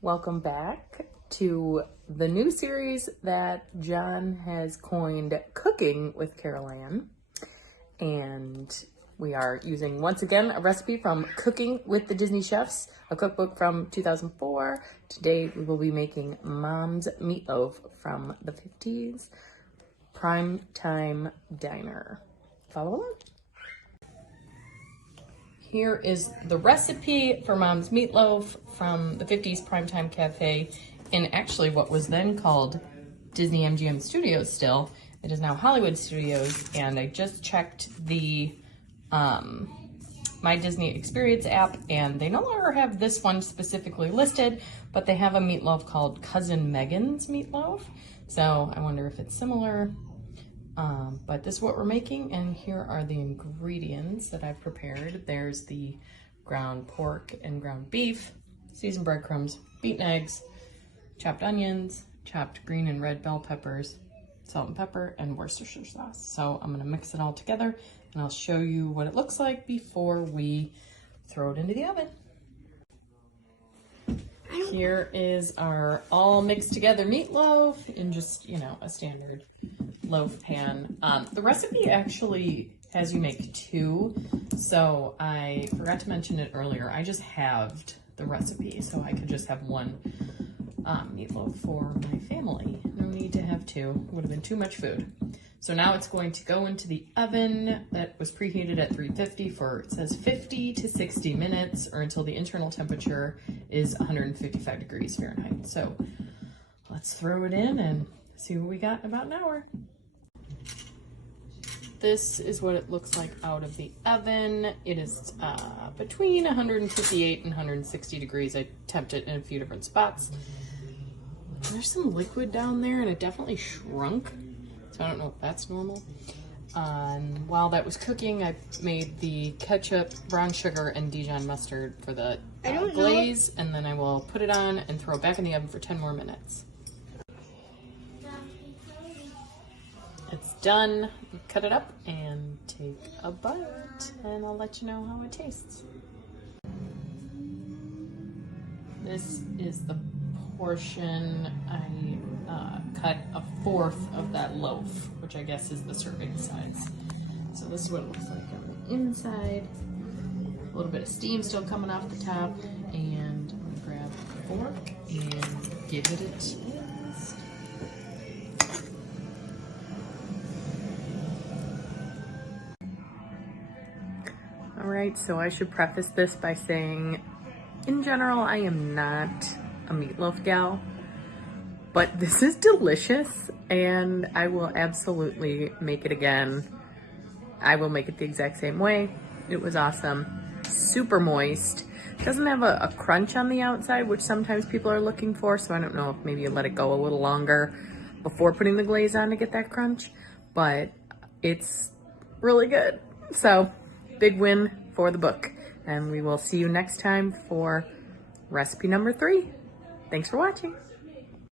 Welcome back to the new series that John has coined Cooking with Carol Ann. And we are using, once again, a recipe from Cooking with the Disney Chefs, a cookbook from 2004. Today we will be making Mom's Meatloaf from the 50s Primetime Diner. Follow along. Here is the recipe for Mom's Meatloaf from the 50s Primetime Cafe in actually what was then called Disney MGM Studios still. It is now Hollywood Studios, and I just checked the My Disney Experience app, and they no longer have this one specifically listed, but they have a meatloaf called Cousin Megan's Meatloaf. So I wonder if it's similar. But this is what we're making, and here are the ingredients that I've prepared. There's the ground pork and ground beef, seasoned breadcrumbs, beaten eggs, chopped onions, chopped green and red bell peppers, salt and pepper, and Worcestershire sauce. So I'm gonna mix it all together, and I'll show you what it looks like before we throw it into the oven. Here is our all mixed together meatloaf in just, a standard loaf pan. The recipe actually has you make two, so I forgot to mention it earlier. I just halved the recipe, so I could just have one meatloaf for my family. No need to have two. It would have been too much food. So now it's going to go into the oven that was preheated at 350 for, it says 50 to 60 minutes, or until the internal temperature is 155 degrees Fahrenheit. So let's throw it in and see what we got in about an hour. This is what it looks like out of the oven. It is between 158 and 160 degrees. I temped it in a few different spots. There's some liquid down there, and it definitely shrunk. So I don't know if that's normal. While that was cooking, I made the ketchup, brown sugar, and Dijon mustard for the glaze, and then I will put it on and throw it back in the oven for 10 more minutes. It's done. Cut it up and take a bite, and I'll let you know how it tastes. This is the portion I cut a fourth of that loaf, which I guess is the serving size. So this is what it looks like on the inside. A little bit of steam still coming off the top, and I'm gonna grab a fork and give it a taste. All right, so I should preface this by saying, in general, I am not a meatloaf gal, but this is delicious, and I will absolutely make it again. I will make it the exact same way. It was awesome. Super moist. Doesn't have a crunch on the outside, which sometimes people are looking for, so I don't know if maybe you let it go a little longer before putting the glaze on to get that crunch, but it's really good. So, big win for the book, and we will see you next time for recipe number 3. Thanks for watching.